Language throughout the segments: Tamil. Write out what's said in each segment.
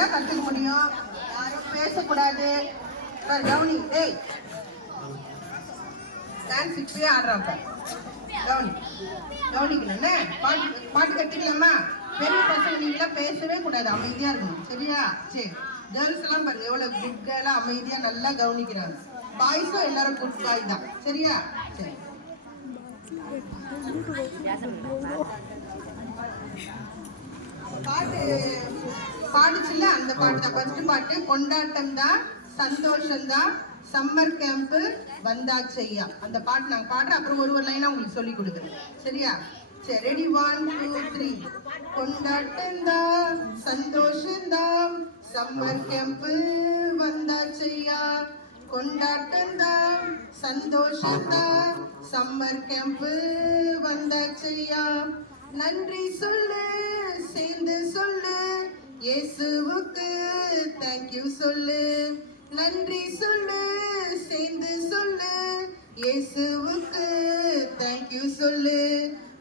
தான் கற்றுக்க முடியும். யாரும் பேசக்கூடாது. பாரு, கவுனி டேய். டான்ஸ் இப்பயே ஆடுறாங்க கவுனி கவனிக்கணும் என்ன பாட்டு பாட்டு கட்டிக்கலாமா? பெரிய பசங்க நீங்களாம் பேசவே கூடாது. அமைதியா இருக்கணும். சரியா? சரி. கேர்ள்ஸ் எல்லாம் பாருங்க எவ்வளவு குட் கேர்லா அமைதியா நல்லா கவனிக்கிறாங்க. பாய்ஸும் எல்லாரும் குட் பாய் தான். சரியா? சரி. பாட்டு பாடுச்சுல அந்த பாட்டு தான். ஃபர்ஸ்ட் பாட்டு கொண்டாட்டம் தான் சந்தோஷம் தான் சம்மர் கேம்ப் செய்யா அந்த பாட்டு நாங்க பாடுறோம் அப்புறம் ஒரு ஒரு லைனா உங்களுக்கு சொல்லி கொடுக்குறேன். சரியா? சரி ரெடி ஒன் டூ த்ரீ கொண்டாட்டம் தான் சந்தோஷம் தான் சம்மர் கேம்ப் வந்தாச்சையா கொண்டாட்டம் தான் சந்தோஷம் தான் சம்மர் கேம்ப் செய்யா நன்றி சொல்லு சேர்ந்து சொல்லு இயேசுவுக்கு தேங்க்யூ சொல்லு. நன்றி சொல்லு சேர்ந்து சொல்லு. இயேசுவுக்கு தேங்க்யூ சொல்லு.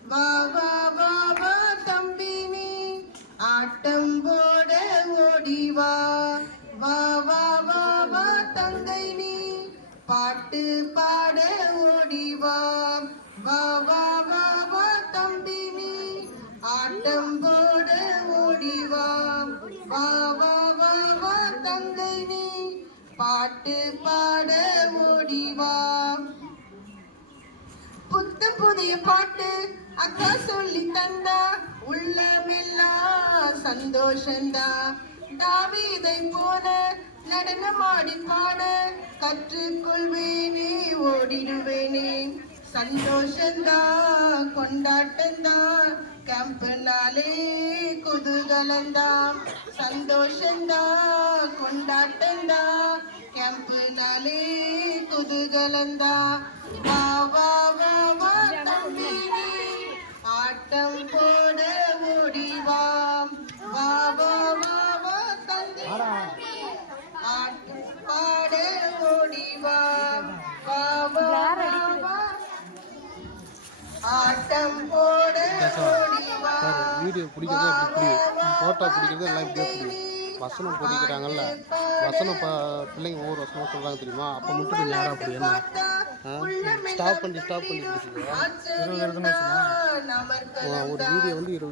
வா வா வா வா தம்பி நீ. ஆட்டம் போட ஓடி வா. வா வா வா வா தங்கை நீ. பாட்டு பாட ஓடி வா. வா வா வா வா தம்பி நீ. ஆட்டம் போட பாட்டு பாட ஓடி வா புத்தம் புதிய பாட்டு அக்கா சொல்லி தந்தா. உள்ளமெல்லாம் சந்தோஷந்தா. தாவீதை போல நடனமாடி பாட கற்றுக்கொள்வேனே ஓடிடுவேனே. சந்தோஷந்தா கொண்டாட்டந்தா. கம்பனாலே குதூகலந்தா. சந்தோஷந்தா கொண்டாட்டந்தா. கேம்புனாலே குதூகலந்தா வா வா வா வா தம்பி நீ ஆட்டம் போட ஓடி வா வா வா வா தம்பி ஆட்டம் பாட ஓடி வா வா வா ஆட்டம் போட ஓடி வா வீடியோ பிடிக்கிறது அப்படி பிடி ஃபோட்டோ பிடிக்கிறது எல்லாம் இப்படியே பிடி வசனம் பிடிக்கிறாங்கல்ல வசனம் பிள்ளைங்க ஒவ்வொரு வசனம் சொல்கிறாங்க தெரியுமா? அப்போ மட்டும் கொஞ்சம் நேரம் அப்படி என்ன? ஸ்டாப் பண்ணி ஸ்டாப் பண்ணி பிடிச்சிக்கலாம் ஒரு வீடியோ வந்து இருபது